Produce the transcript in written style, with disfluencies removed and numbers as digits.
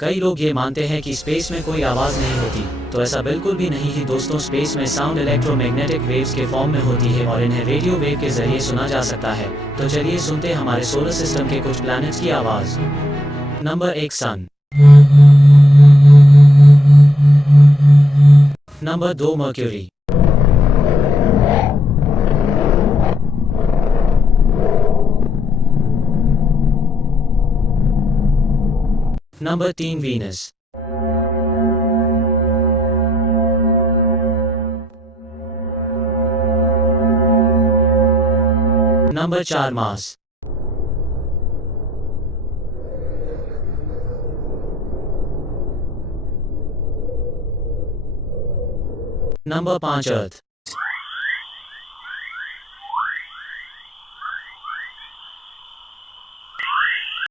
कई लोग ये मानते हैं कि स्पेस में कोई आवाज़ नहीं होती, तो ऐसा बिल्कुल भी नहीं है दोस्तों। स्पेस में साउंड इलेक्ट्रोमैग्नेटिक वेव्स के फॉर्म में होती है और इन्हें रेडियो वेव के जरिए सुना जा सकता है। तो चलिए सुनते हमारे सोलर सिस्टम के कुछ प्लैनेट्स की आवाज़। Number 1 sun. Number 2 Mercury. Number 3 Venus. Number 4 Mars. Number 5 अर्थ।